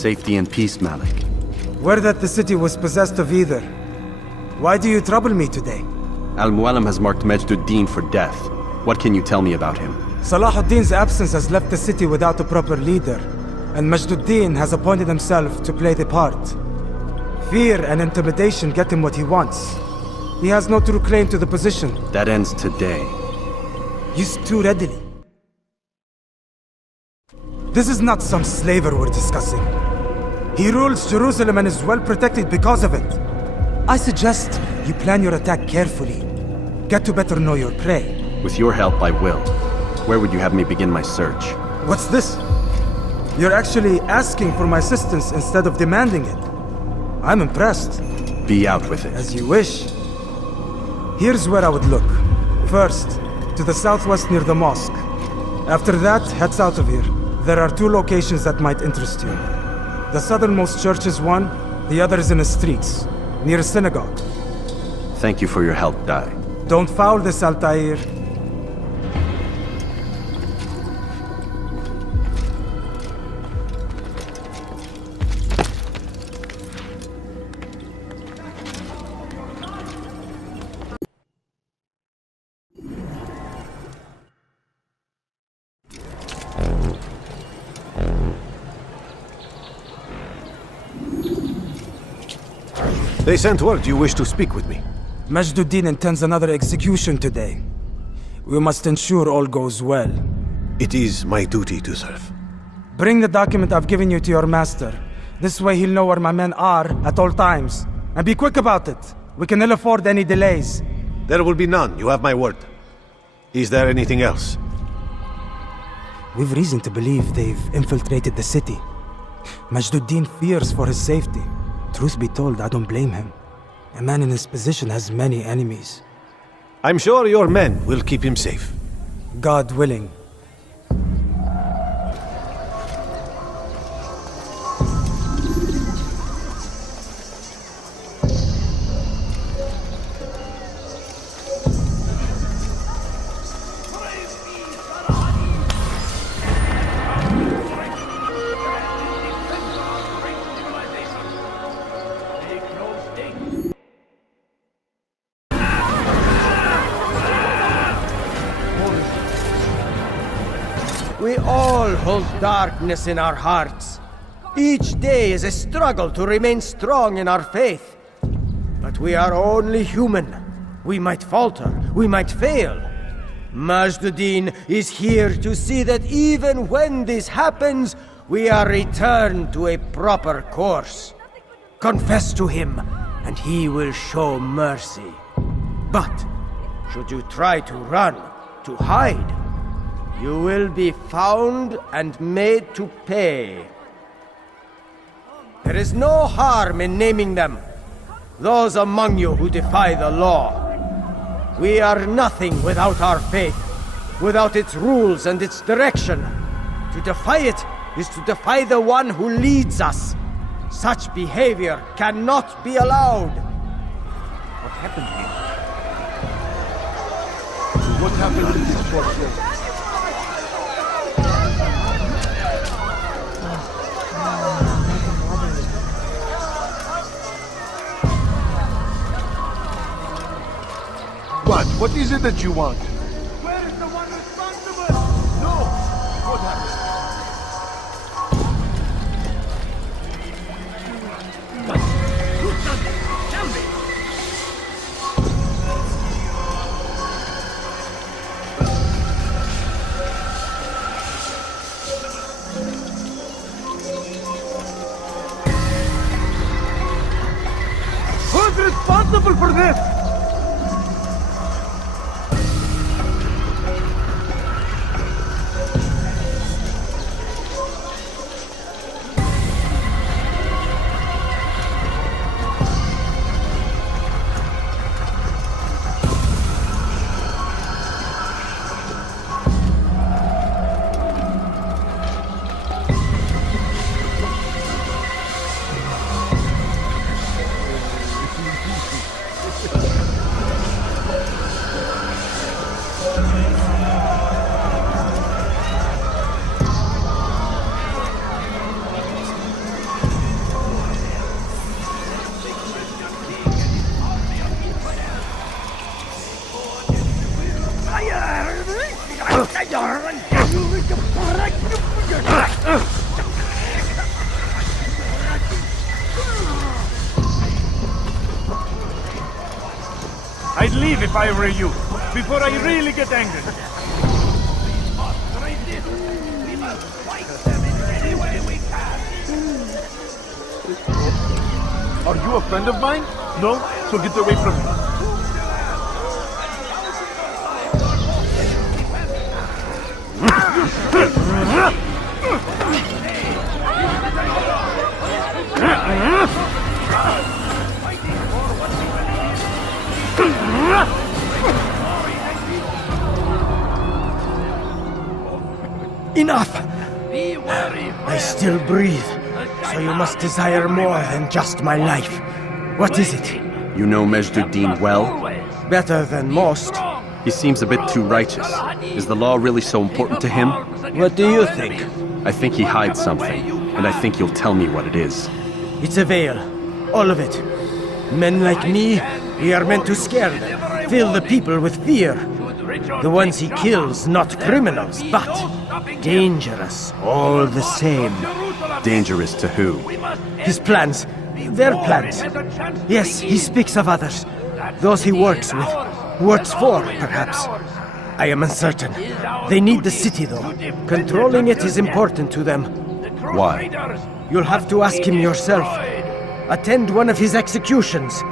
Safety and peace, Malik. Word that the city was possessed of either. Why do you trouble me today? Al-Mualim has marked Majd for death. What can you tell me about him? Salahuddin's absence has left the city without a proper leader, and Majd has appointed himself to play the part. Fear and intimidation get him what he wants. He has no true claim to the position. That ends today. Used too readily. This is not some slaver we're discussing. He rules Jerusalem and is well protected because of it. I suggest you plan your attack carefully. Get to better know your prey. With your help, I will. Where would you have me begin my search? What's this? You're actually asking for my assistance instead of demanding it. I'm impressed. Be out with it. As you wish. Here's where I would look. First, to the southwest near the mosque. After that, head south of here. There are two locations that might interest you. The southernmost church is one, the other is in the streets, near a synagogue. Thank you for your help, Dai. Don't foul this, Altair. They sent word you wish to speak with me. Majd intends another execution today. We must ensure all goes well. It is my duty to serve. Bring the document I've given you to your master. This way he'll know where my men are at all times. And be quick about it. We can ill afford any delays. There will be none, you have my word. Is there anything else? We've reason to believe they've infiltrated the city. Majd fears for his safety. Truth be told, I don't blame him. A man in his position has many enemies. I'm sure your men will keep him safe. God willing. We all hold darkness in our hearts. Each day is a struggle to remain strong in our faith. But we are only human. We might falter, we might fail. Majd is here to see that even when this happens, we are returned to a proper course. Confess to him, and he will show mercy. But should you try to run, to hide, you will be found and made to pay. There is no harm in naming them. Those among you who defy the law. We are nothing without our faith, without its rules and its direction. To defy it is to defy the one who leads us. Such behavior cannot be allowed. What happened here? What happened to this poor soul? What is it that you want? Where is the one responsible? No! What happened? Tell me! Who's responsible for this? I'd leave if I were you, before I really get angry. Are you a friend of mine? No? So get away from me. Enough! I still breathe, so you must desire more than just my life. What is it? You know Majd well? Better than most. He seems a bit too righteous. Is the law really so important to him? What do you think? I think he hides something, and I think you'll tell me what it is. It's a veil. All of it. Men like me, we are meant to scare them, fill the people with fear. The ones he kills, not criminals, but dangerous all the same. Dangerous to who? His plans, their plans. Yes, he speaks of others. Those he works with, works for, perhaps. I am uncertain. They need the city, though. Controlling it is important to them. Why? You'll have to ask him yourself. Attend one of his executions.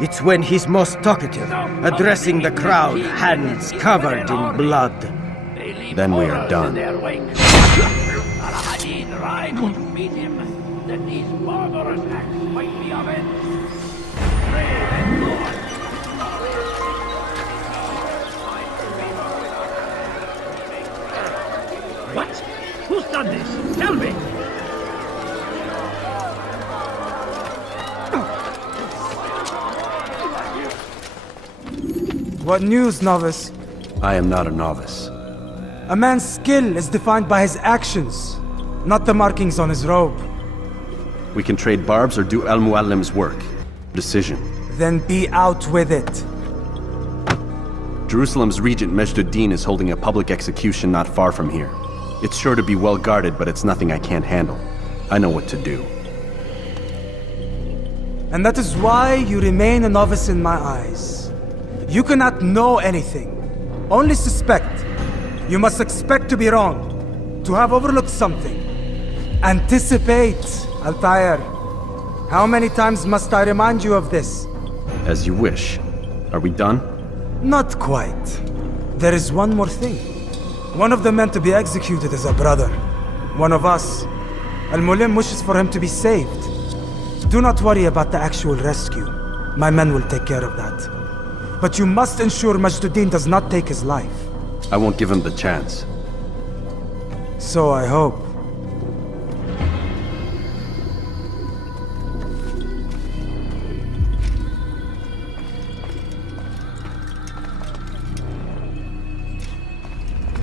It's when he's most talkative, addressing the crowd, hands covered in blood. Then we are done. Addin rides to meet him, that these barbarous acts might be avenged. Brave and good. What? Who's done this? Tell me! What news, novice? I am not a novice. A man's skill is defined by his actions, not the markings on his robe. We can trade barbs or do Al-Muallim's work. Decision. Then be out with it. Jerusalem's regent Majd is holding a public execution not far from here. It's sure to be well guarded, but it's nothing I can't handle. I know what to do. And that is why you remain a novice in my eyes. You cannot know anything, only suspect. You must expect to be wrong, to have overlooked something. Anticipate, Altair. How many times must I remind you of this? As you wish. Are we done? Not quite. There is one more thing. One of the men to be executed is a brother. One of us. Al-Mulim wishes for him to be saved. Do not worry about the actual rescue. My men will take care of that. But you must ensure Majd does not take his life. I won't give him the chance. So I hope.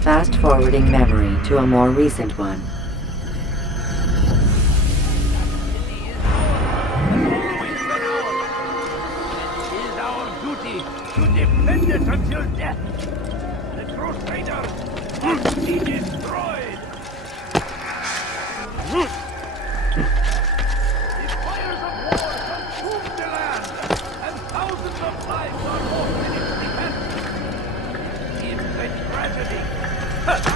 Fast-forwarding memory to a more recent one. It is our duty to defend it until death. The Crusaders must be destroyed. The fires of war consume the land, and thousands of lives are lost in its defense. It's a tragedy. I say,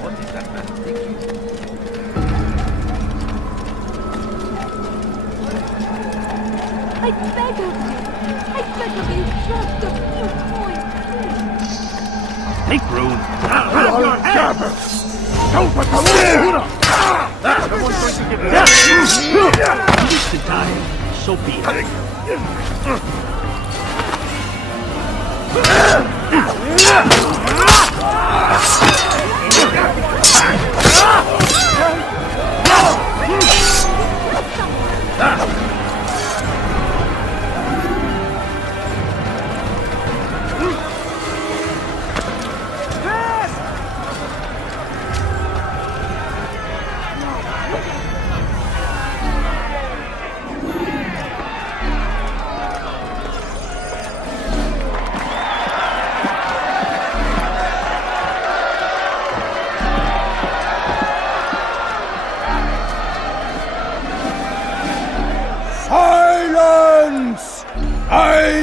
what is that man thinking? I beg of you! I beg of you just a few points! Take room! Don't put the Someone's going to give it up! You wish to die, so be it.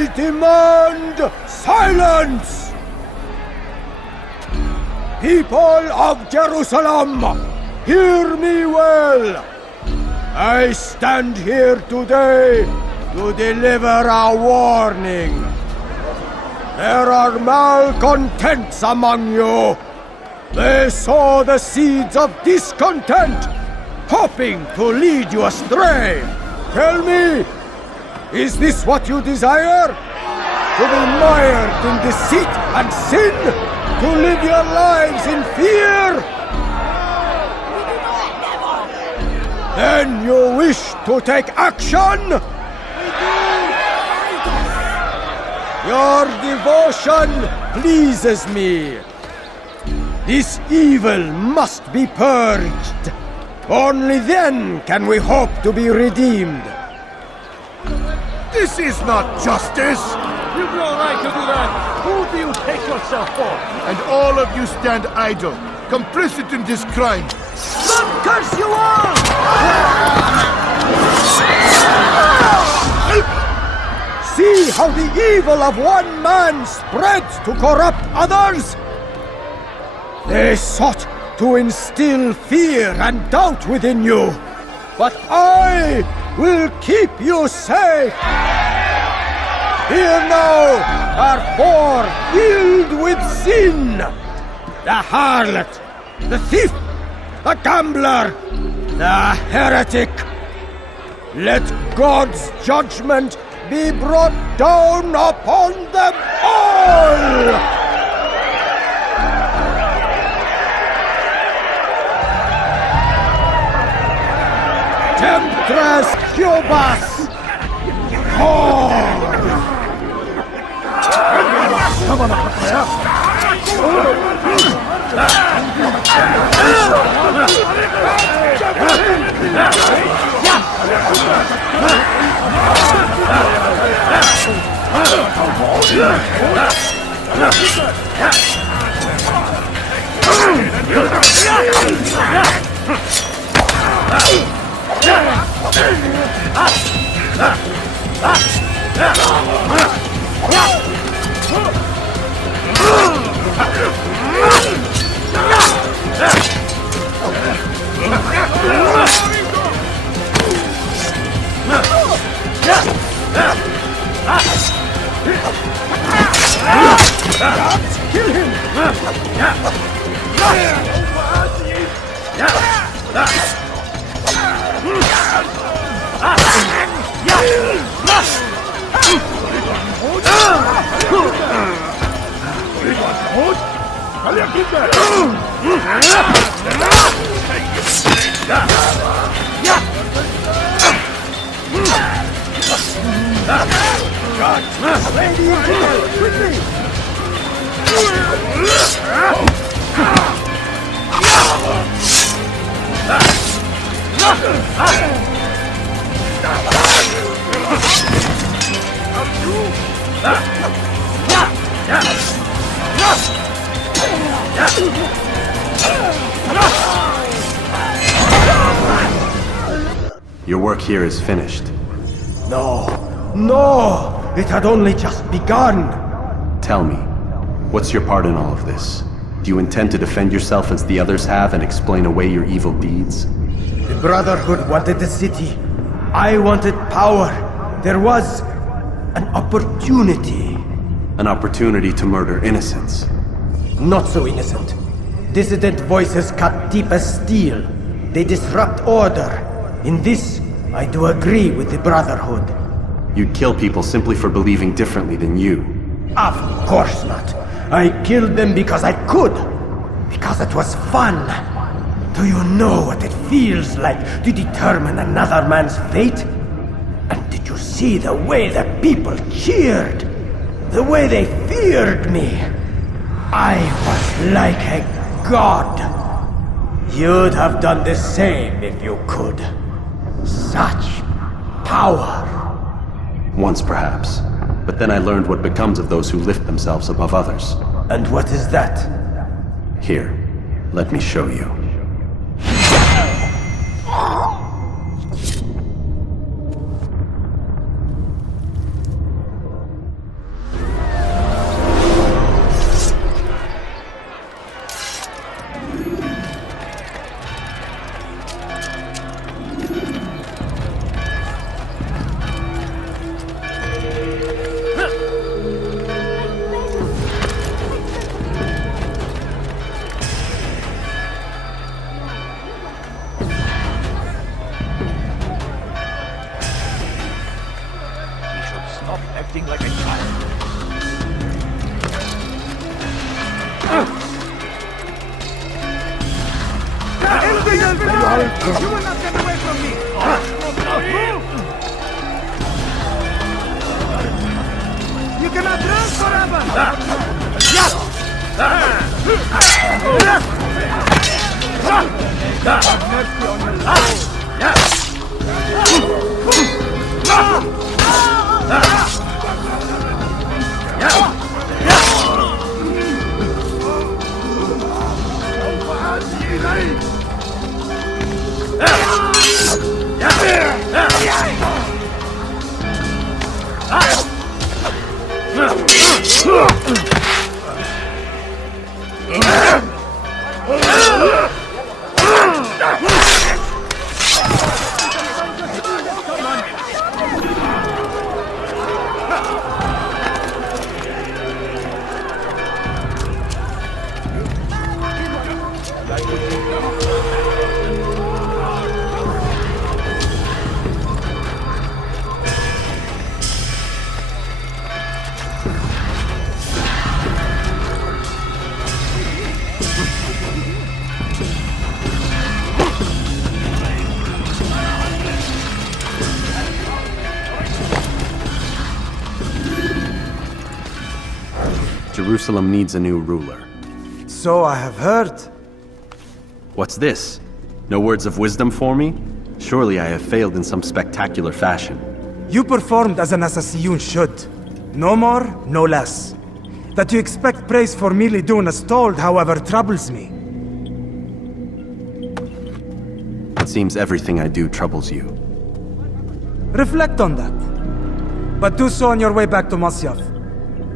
I demand silence! People of Jerusalem, hear me well! I stand here today to deliver a warning. There are malcontents among you. They sow the seeds of discontent, hoping to lead you astray. Tell me, is this what you desire? To be mired in deceit and sin? To live your lives in fear? Then you wish to take action? Your devotion pleases me. This evil must be purged. Only then can we hope to be redeemed. This is not justice! You've no right to do that! Who do you take yourself for? And all of you stand idle, complicit in this crime. God curse you all! See how the evil of one man spreads to corrupt others? They sought to instill fear and doubt within you, but I will keep you safe. Here now are four filled with sin. The harlot, the thief, the gambler, the heretic. Let God's judgment be brought down upon them all! Temptress Cubas! Kill him! Lady, quickly! Your work here is finished. No, no! It had only just begun! Tell me, what's your part in all of this? Do you intend to defend yourself as the others have and explain away your evil deeds? The Brotherhood wanted the city. I wanted power. There was an opportunity. An opportunity to murder innocents. Not so innocent. Dissident voices cut deep as steel. They disrupt order. In this, I do agree with the Brotherhood. You'd kill people simply for believing differently than you. Of course not. I killed them because I could. Because it was fun. Do you know what it feels like to determine another man's fate? And did you see the way the people cheered? The way they feared me? I was like a god. You'd have done the same if you could. Such power. Once perhaps. But then I learned what becomes of those who lift themselves above others. And what is that? Here, let me show you. acting like a child. You will not get away from me! You cannot run forever! Jerusalem needs a new ruler. So I have heard. What's this? No words of wisdom for me? Surely I have failed in some spectacular fashion. You performed as an assassin should. No more, no less. That you expect praise for merely doing as told, however, troubles me. It seems everything I do troubles you. Reflect on that. But do so on your way back to Masyaf.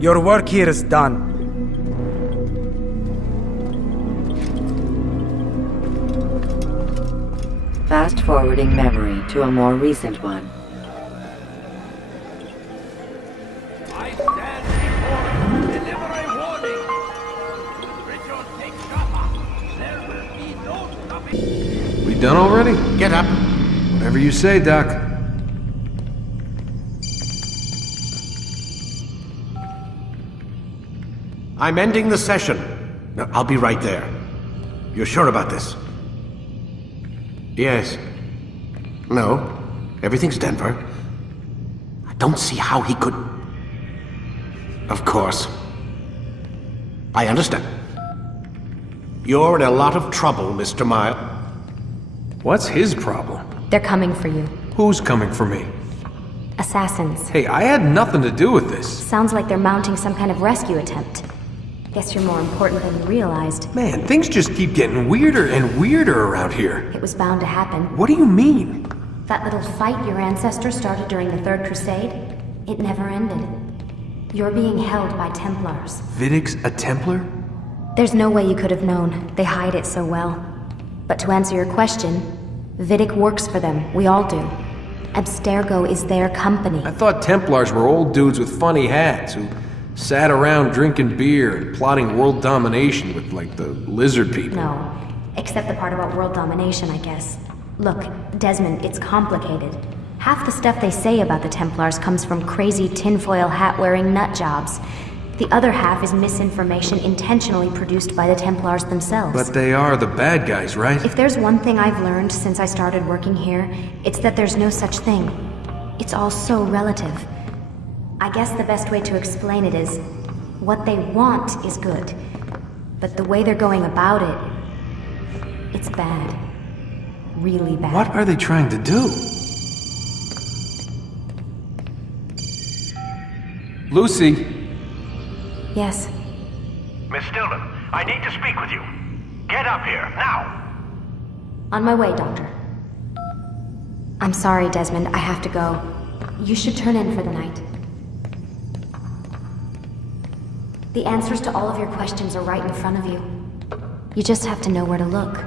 Your work here is done. Fast forwarding memory to a more recent one. I stand before you to deliver a warning. Richard, take Jaffa. There will be no stopping. We done already? Get up. Whatever you say, Doc. I'm ending the session. No, I'll be right there. You're sure about this? Yes. No. Everything's Denver. I don't see how he could... Of course. I understand. You're in a lot of trouble, Mr. Majd. What's his problem? They're coming for you. Who's coming for me? Assassins. Hey, I had nothing to do with this. Sounds like they're mounting some kind of rescue attempt. Guess you're more important than you realized. Man, things just keep getting weirder and weirder around here. It was bound to happen. What do you mean? That little fight your ancestors started during the Third Crusade, it never ended. You're being held by Templars. Vidic's a Templar? There's no way you could have known. They hide it so well. But to answer your question, Vidic works for them. We all do. Abstergo is their company. I thought Templars were old dudes with funny hats who sat around drinking beer and plotting world domination with, like, the lizard people. No, except the part about world domination, I guess. Look, Desmond, it's complicated. Half the stuff they say about the Templars comes from crazy tinfoil hat-wearing nut jobs. The other half is misinformation intentionally produced by the Templars themselves. But they are the bad guys, right? If there's one thing I've learned since I started working here, it's that there's no such thing. It's all so relative. I guess the best way to explain it is, what they want is good, but the way they're going about it, it's bad. Really bad. What are they trying to do? Lucy? Yes. Miss Stillman, I need to speak with you. Get up here, now! On my way, Doctor. I'm sorry, Desmond, I have to go. You should turn in for the night. The answers to all of your questions are right in front of you. You just have to know where to look.